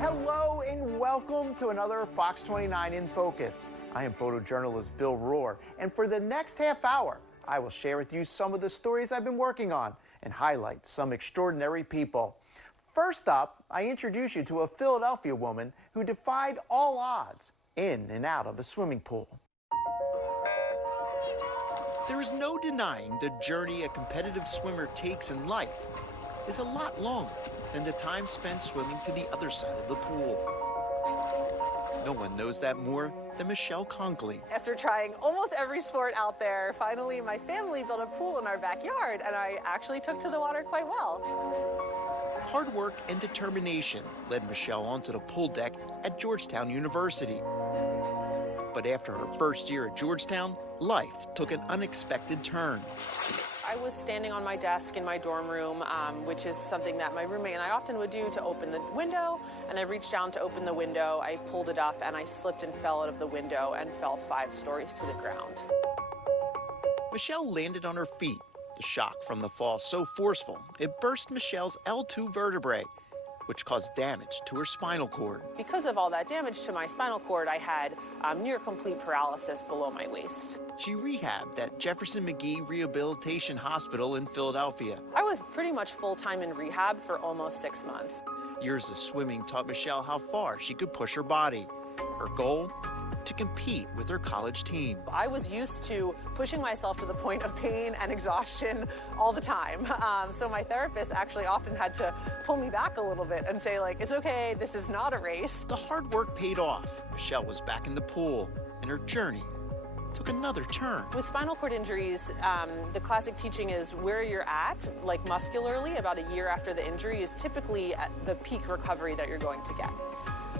Hello and welcome to another Fox 29 in Focus. I am photojournalist Bill Rohrer, and for the next half hour, I will share with you some of the stories I've been working on and highlight some extraordinary people. First up, I introduce you to a Philadelphia woman who defied all odds in and out of a swimming pool. There is no denying the journey a competitive swimmer takes in life is a lot longer than the time spent swimming to the other side of the pool. No one knows that more than Michelle Conley. After trying almost every sport out there, finally my family built a pool in our backyard, and I actually took to the water quite well. Hard work and determination led Michelle onto the pool deck at Georgetown University. But after her first year at Georgetown, life took an unexpected turn. I was standing on my desk in my dorm room, which is something that my roommate and I often would do to open the window, and I reached down to open the window, I pulled it up, and I slipped and fell out of the window and fell 5 stories to the ground. Michelle landed on her feet. The shock from the fall so forceful, it burst Michelle's L2 vertebrae, which caused damage to her spinal cord. Because of all that damage to my spinal cord, I had near complete paralysis below my waist. She rehabbed at Jefferson McGee Rehabilitation Hospital in Philadelphia. I was pretty much full-time in rehab for almost 6 months. Years of swimming taught Michelle how far she could push her body. Her goal? To compete with her college team. I was used to pushing myself to the point of pain and exhaustion all the time. So my therapist actually often had to pull me back a little bit and say, like, it's okay, this is not a race. The hard work paid off. Michelle was back in the pool, and her journey took another turn. With spinal cord injuries, the classic teaching is where you're at, like muscularly, about a year after the injury is typically at the peak recovery that you're going to get.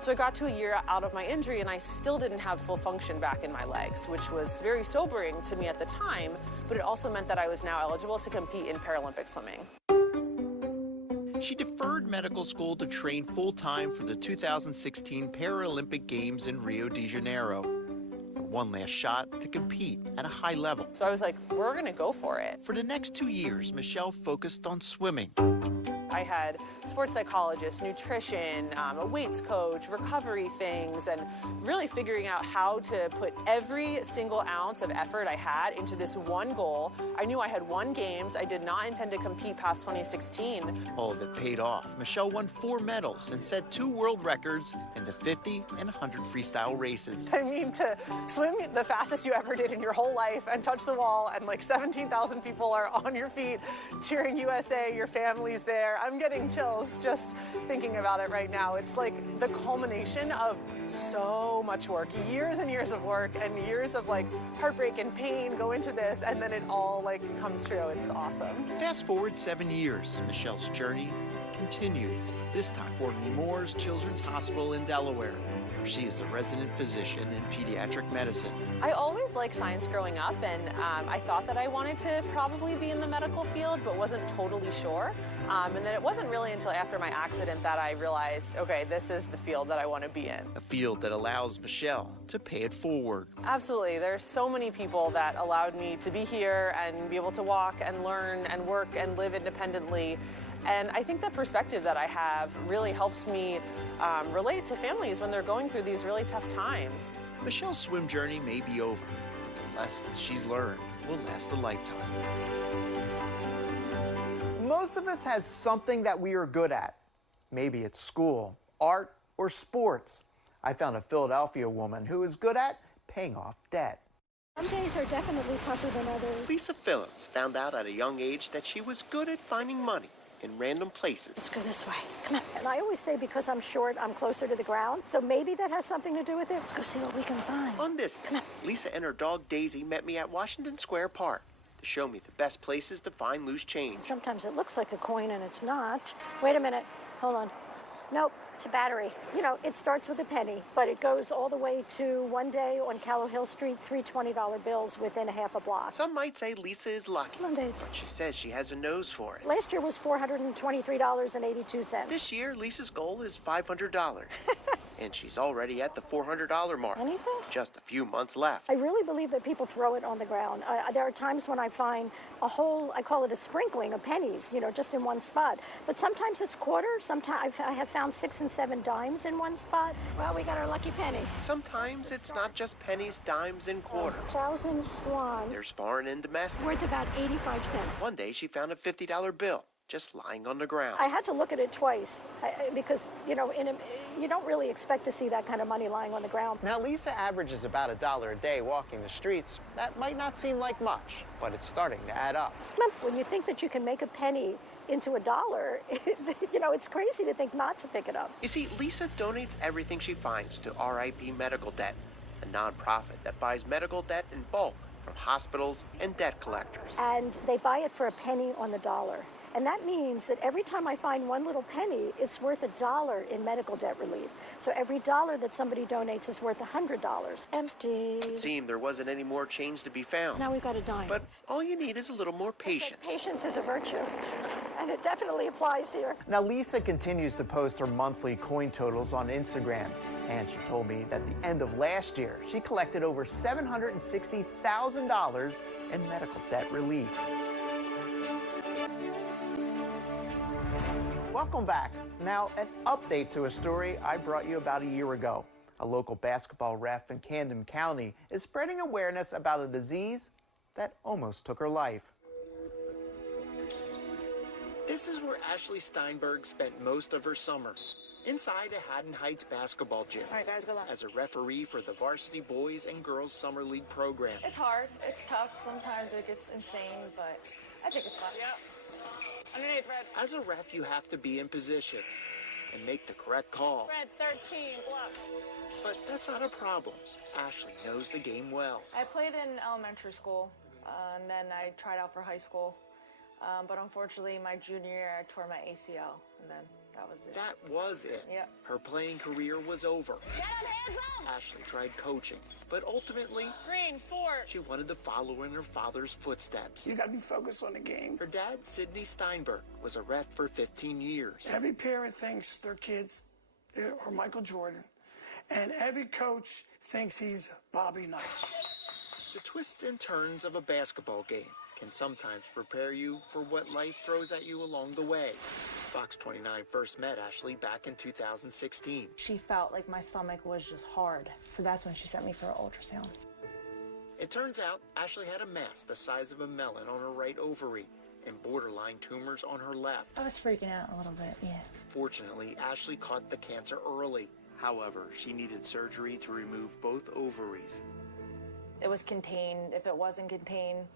So I got to a year out of my injury, and I still didn't have full function back in my legs, which was very sobering to me at the time, but it also meant that I was now eligible to compete in Paralympic swimming. She deferred medical school to train full-time for the 2016 Paralympic Games in Rio de Janeiro. Her one last shot to compete at a high level. So I was like, we're gonna go for it. For the next 2 years, Michelle focused on swimming. I had sports psychologists, nutrition, a weights coach, recovery things, and really figuring out how to put every single ounce of effort I had into this one goal. I knew I had 1 Games. I did not intend to compete past 2016. All of it paid off. Michelle won 4 medals and set 2 world records in the 50 and 100 freestyle races. I mean, to swim the fastest you ever did in your whole life and touch the wall, and like 17,000 people are on your feet cheering USA, your family's there. I'm getting chills just thinking about it right now. It's like the culmination of so much work, years and years of work and years of like heartbreak and pain go into this, and then it all like comes true. It's awesome. Fast forward 7 years, Michelle's journey continues, this time for Nemours Children's Hospital in Delaware, where she is the resident physician in pediatric medicine. I always liked science growing up, and I thought that I wanted to probably be in the medical field, but wasn't totally sure. And then it wasn't really until after my accident that I realized, okay, this is the field that I want to be in. A field that allows Michelle to pay it forward. Absolutely. There's so many people that allowed me to be here and be able to walk and learn and work and live independently. And I think the perspective that I have really helps me relate to families when they're going through these really tough times. Michelle's swim journey may be over, but the lessons she's learned will last a lifetime. Most of us has something that we are good at. Maybe it's school, art, or sports. I found a Philadelphia woman who is good at paying off debt. Some days are definitely tougher than others. Lisa Phillips found out at a young age that she was good at finding money in random places. Let's go this way. Come on. And I always say because I'm short, I'm closer to the ground. So maybe that has something to do with it. Let's go see what we can find. On this day, Lisa and her dog Daisy met me at Washington Square Park to show me the best places to find loose change. Sometimes it looks like a coin and it's not. Wait a minute. Hold on. Nope. It's a battery. You know, it starts with a penny, but it goes all the way to one day on Callow Hill Street, 3 $20 bills within a half a block. Some might say Lisa is lucky. Mondays. But she says she has a nose for it. Last year was $423.82. This year, Lisa's goal is $500. And she's already at the $400 mark. Anything? Just a few months left. I really believe that people throw it on the ground. There are times when I find a whole, I call it a sprinkling of pennies, you know, just in one spot. But sometimes it's quarters. Sometimes I have found 6 and 7 dimes in one spot. Well, we got our lucky penny. Sometimes it's not just pennies, dimes, and quarters. 1,001. There's foreign and domestic. Worth about 85 cents. One day she found a $50 bill just lying on the ground. I had to look at it twice because, you know, you don't really expect to see that kind of money lying on the ground. Now, Lisa averages about $1 a day walking the streets. That might not seem like much, but it's starting to add up. When you think that you can make a penny into $1, you know, it's crazy to think not to pick it up. You see, Lisa donates everything she finds to RIP Medical Debt, a nonprofit that buys medical debt in bulk from hospitals and debt collectors. And they buy it for a penny on the dollar. And that means that every time I find one little penny, it's worth $1 in medical debt relief. So every dollar that somebody donates is worth $100. Empty. It seemed there wasn't any more change to be found. Now we've got a dime. But all you need is a little more patience. Patience is a virtue, and it definitely applies here. Now, Lisa continues to post her monthly coin totals on Instagram. And she told me that at the end of last year, she collected over $760,000 in medical debt relief. Welcome back. Now, an update to a story I brought you about a year ago. A local basketball ref in Camden County is spreading awareness about a disease that almost took her life. This is where Ashley Steinberg spent most of her summer, inside a Haddon Heights basketball gym. All right, guys, good luck. As a referee for the varsity boys and girls summer league program. It's hard. It's tough. Sometimes it gets insane, but I think it's fun. Yep. Underneath, Red. As a ref, you have to be in position and make the correct call. Red 13, block. But that's not a problem. Ashley knows the game well. I played in elementary school, and then I tried out for high school. But unfortunately, my junior year, I tore my ACL, and then that was it. That was it. Yep. Her playing career was over. Get him, hands up! Ashley tried coaching, but ultimately, Green, 4. she wanted to follow in her father's footsteps. You got to be focused on the game. Her dad, Sidney Steinberg, was a ref for 15 years. Every parent thinks their kids are Michael Jordan, and every coach thinks he's Bobby Knight. The twists and turns of a basketball game can sometimes prepare you for what life throws at you along the way. Fox 29 first met Ashley back in 2016. She felt like my stomach was just hard, so that's when she sent me for an ultrasound. It turns out Ashley had a mass the size of a melon on her right ovary and borderline tumors on her left. I was freaking out a little bit, yeah. Fortunately, Ashley caught the cancer early. However, she needed surgery to remove both ovaries. It was contained. If it wasn't contained,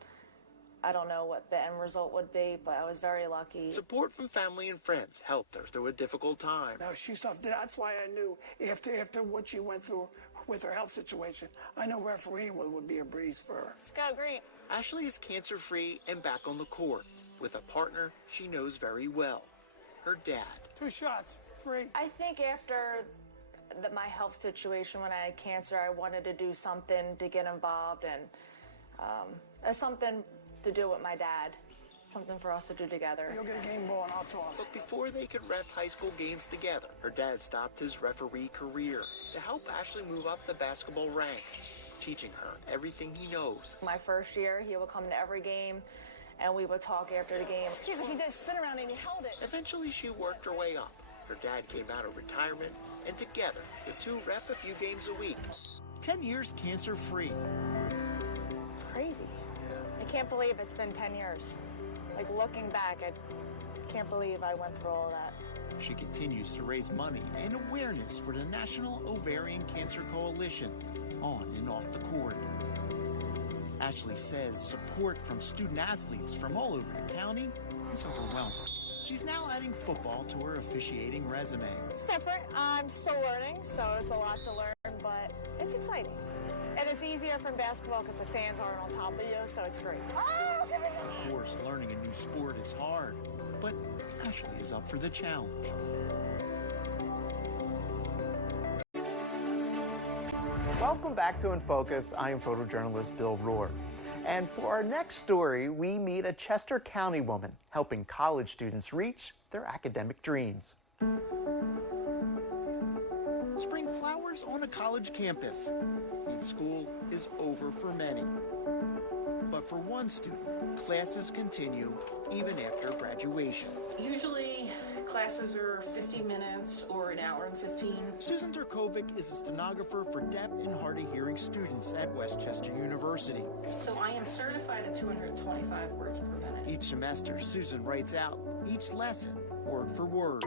I don't know what the end result would be, but I was very lucky. Support from family and friends helped her through a difficult time. No, she's tough. That's why I knew after what she went through with her health situation, I know refereeing would be a breeze for her. Let's go, Green. Ashley is cancer-free and back on the court with a partner she knows very well, her dad. 2 shots, free. I think after my health situation, when I had cancer, I wanted to do something to get involved and something to do with my dad, something for us to do together. You'll get a game ball and I'll toss. But before they could ref high school games together, her dad stopped his referee career to help Ashley move up the basketball ranks, teaching her everything he knows. My first year, he would come to every game, and we would talk after the game. Yeah, because he did a spin around and he held it. Eventually, she worked her way up. Her dad came out of retirement, and together, the two ref a few games a week. 10 years cancer-free. Crazy. I can't believe it's been 10 years. Like, looking back, I can't believe I went through all that. She continues to raise money and awareness for the National Ovarian Cancer Coalition on and off the court. Ashley says support from student athletes from all over the county is overwhelming. She's now adding football to her officiating resume. It's different. I'm still learning, so it's a lot to learn, but it's exciting. And it's easier from basketball because the fans aren't on top of you, so it's great. Oh, give me this. Of course, learning a new sport is hard, but Ashley is up for the challenge. Welcome back to In Focus. I am photojournalist Bill Rohrer. And for our next story, we meet a Chester County woman helping college students reach their academic dreams. Spring flowers on a college campus means school is over for many. But for one student, classes continue even after graduation. Usually classes are 50 minutes or an hour and 15. Susan Turkovic is a stenographer for deaf and hard of hearing students at Westchester University. So I am certified at 225 words per minute. Each semester, Susan writes out each lesson word for word.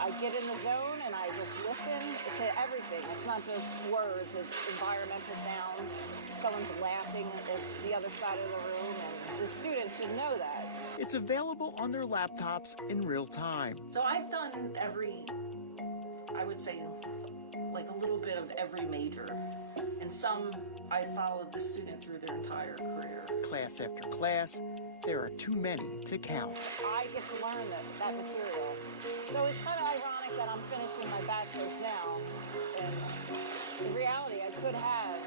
I get in the zone and I just listen to everything. It's not just words, it's environmental sounds. Someone's laughing at the other side of the room, and the students should know that. It's available on their laptops in real time. So I've done I would say, like a little bit of every major. And some, I followed the student through their entire career. Class after class, there are too many to count. I get to learn that material. So it's kind of ironic that I'm finishing my bachelor's now. And in reality, I could have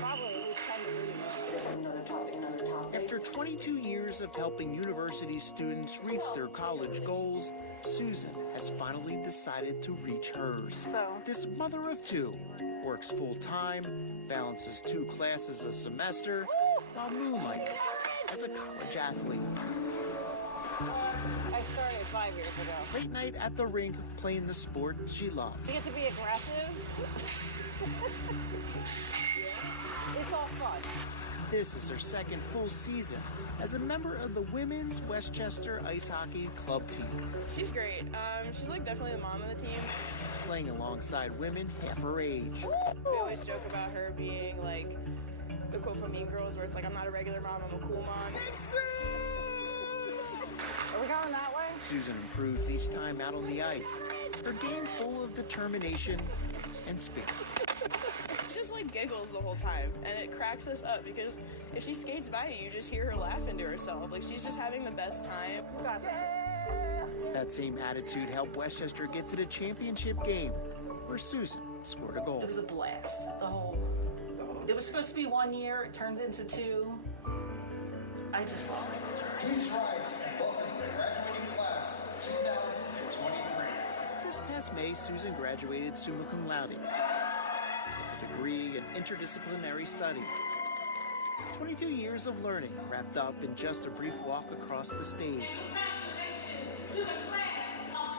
probably at least 10 degrees. Another topic. After 22 years of helping university students reach their college goals, Susan has finally decided to reach hers. This mother of two works full-time, balances 2 classes a semester, while moonlighting as a college athlete. I started 5 years ago. Late night at the rink, playing the sport she loves. You get to be aggressive. It's all fun. This is her second full season as a member of the women's Westchester Ice Hockey Club team. She's great. She's like definitely the mom of the team. Playing alongside women half her age. We always joke about her being like the quote from Mean Girls where it's like, I'm not a regular mom, I'm a cool mom. Are we going that way? Susan improves each time out on the ice. Her game full of determination and spirit. She just like giggles the whole time, and it cracks us up because if she skates by you, you just hear her laughing to herself. Like she's just having the best time. That same attitude helped Westchester get to the championship game, where Susan scored a goal. It was a blast. It was supposed to be 1 year. It turned into 2. I just love it. Please rise and welcome the graduating class of 2023. This past May, Susan graduated summa cum laude with a degree in interdisciplinary studies. 22 years of learning wrapped up in just a brief walk across the stage. Congratulations to the class of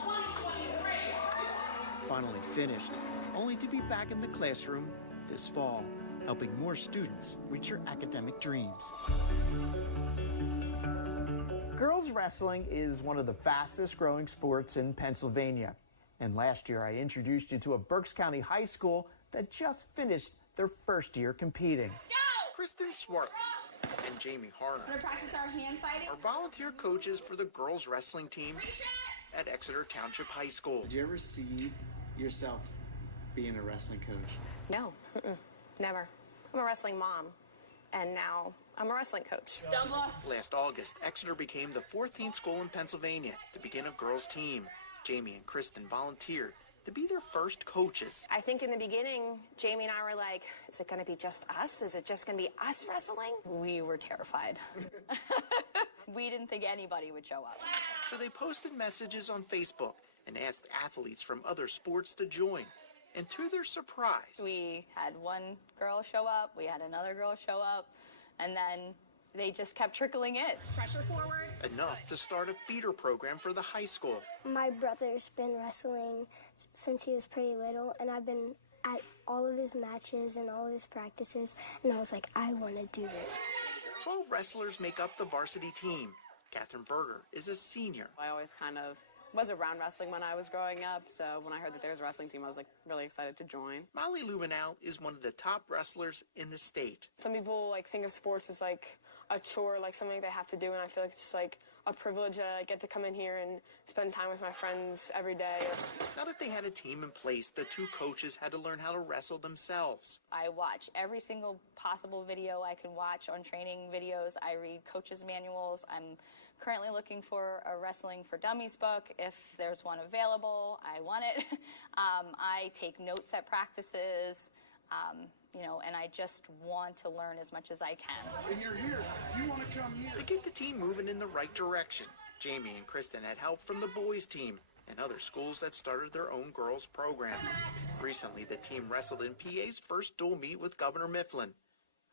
2023. Finally finished, only to be back in the classroom this fall, helping more students reach their academic dreams. Girls wrestling is one of the fastest growing sports in Pennsylvania. And last year I introduced you to a Berks County high school that just finished their first year competing. Kristen Swart and Jamie Harner We're gonna practice our hand fighting. are volunteer coaches for the girls wrestling team at Exeter Township High School. Did you ever see yourself being a wrestling coach? No, never. I'm a wrestling mom, and now I'm a wrestling coach. Last August, Exeter became the 14th school in Pennsylvania to begin a girls' team. Jamie and Kristen volunteered to be their first coaches. I think in the beginning, Jamie and I were like, is it going to be just us? Is it just going to be us wrestling? We were terrified. We didn't think anybody would show up. So they posted messages on Facebook and asked athletes from other sports to join. And to their surprise, We had one girl show up, we had another girl show up, and then they just kept trickling in. Pressure forward. enough to start a feeder program for the high school. My brother's been wrestling since he was pretty little, and I've been at all of his matches and all of his practices, and I was like, I want to do this. 12 wrestlers make up the varsity team. Catherine Berger is a senior. I always kind of was around wrestling when I was growing up, so when I heard that there was a wrestling team, I was like really excited to join. Molly Luminal is one of the top wrestlers in the state. Some people like think of sports as like a chore, like something they have to do, and I feel like it's just like a privilege that I get to come in here and spend time with my friends every day. Now that they had a team in place, the two coaches had to learn how to wrestle themselves. I watch every single possible video I can watch on training videos. I read coaches' manuals. I'm currently looking for a Wrestling for Dummies book. If there's one available, I want it. I take notes at practices, and I just want to learn as much as I can. When you're here, you want to come here. To get the team moving in the right direction, Jamie and Kristen had help from the boys' team and other schools that started their own girls program. Recently, the team wrestled in PA's first dual meet with Governor Mifflin.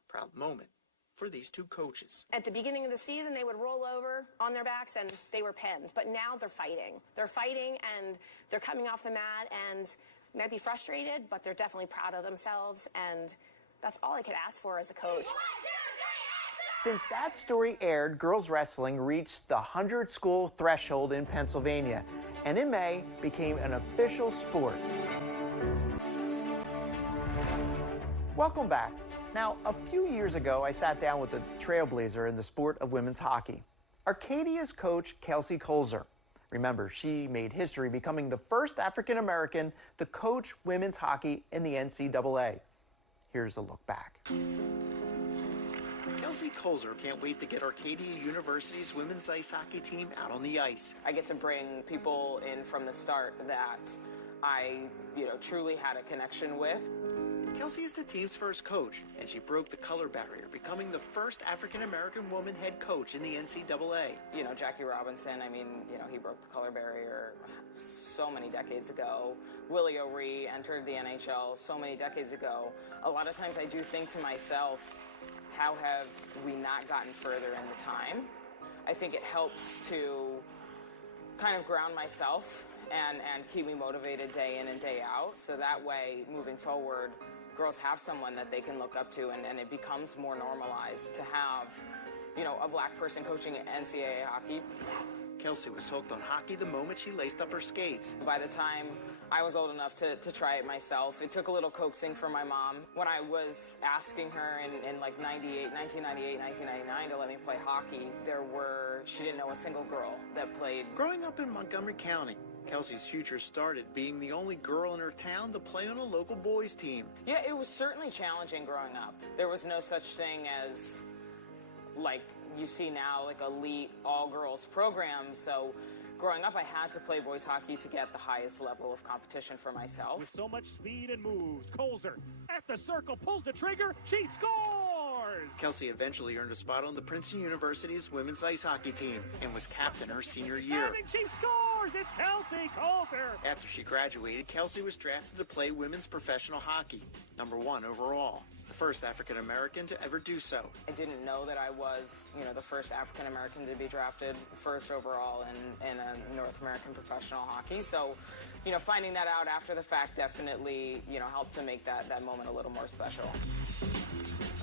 Proud moment for these two coaches. At the beginning of the season, they would roll over on their backs and they were pinned. But now they're fighting. They're fighting and they're coming off the mat and might be frustrated, but they're definitely proud of themselves. And that's all I could ask for as a coach. Since that story aired, girls wrestling reached the 100-school threshold in Pennsylvania, and in May became an official sport. Welcome back. Now, a few years ago, I sat down with a trailblazer in the sport of women's hockey, Arcadia's coach, Kelsey Colzer. Remember, she made history becoming the first African-American to coach women's hockey in the NCAA. Here's a look back. Kelsey Colzer can't wait to get Arcadia University's women's ice hockey team out on the ice. I get to bring people in from the start that I, truly had a connection with. Kelsey is the team's first coach, and she broke the color barrier, becoming the first African-American woman head coach in the NCAA. Jackie Robinson, he broke the color barrier so many decades ago. Willie O'Ree entered the NHL so many decades ago. A lot of times I do think to myself, how have we not gotten further in the time? I think it helps to kind of ground myself and keep me motivated day in and day out. So that way, moving forward, girls have someone that they can look up to, and it becomes more normalized to have, a black person coaching NCAA hockey. Kelsey was hooked on hockey the moment she laced up her skates. By the time I was old enough to try it myself, it took a little coaxing from my mom. When I was asking her in like 1998, 1999 to let me play hockey, she didn't know a single girl that played. Growing up in Montgomery County, Kelsey's future started being the only girl in her town to play on a local boys team. Yeah, it was certainly challenging growing up. There was no such thing as, like you see now, like elite all-girls programs. So growing up, I had to play boys hockey to get the highest level of competition for myself. With so much speed and moves, Colzer at the circle pulls the trigger. She scores! Kelsey eventually earned a spot on the Princeton University's women's ice hockey team and was captain her senior year. And she scores! It's Kelsey Colzer! After she graduated, Kelsey was drafted to play women's professional hockey, #1 overall. The first African-American to ever do so. I didn't know that I was, the first African-American to be drafted first overall in a North American professional hockey. So, finding that out after the fact definitely, helped to make that moment a little more special.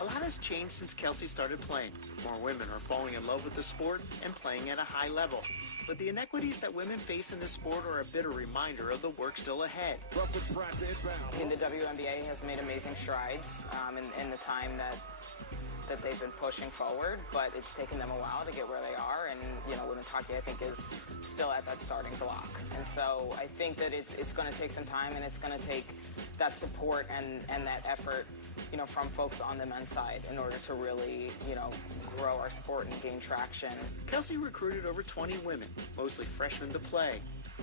A lot has changed since Kelsey started playing. More women are falling in love with the sport and playing at a high level. But the inequities that women face in this sport are a bitter reminder of the work still ahead. The WNBA has made amazing strides in the time that they've been pushing forward, but it's taken them a while to get where they are, and women's hockey I think is still at that starting block. And so I think that it's going to take some time, and it's going to take that support and that effort from folks on the men's side in order to really grow our sport and gain traction. Kelsey recruited over 20 women, mostly freshmen, to play.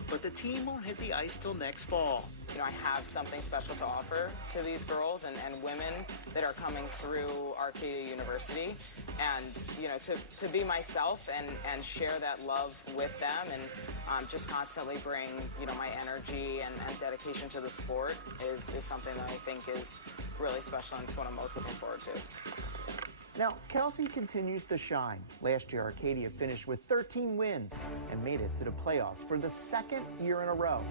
But the team won't hit the ice till next fall. I have something special to offer to these girls and women that are coming through Arcadia University. And, to be myself and share that love with them and just constantly bring, my energy and dedication to the sport is something that I think is really special, and it's what I'm most looking forward to. Now, Kelsey continues to shine. Last year, Arcadia finished with 13 wins and made it to the playoffs for the second year in a row.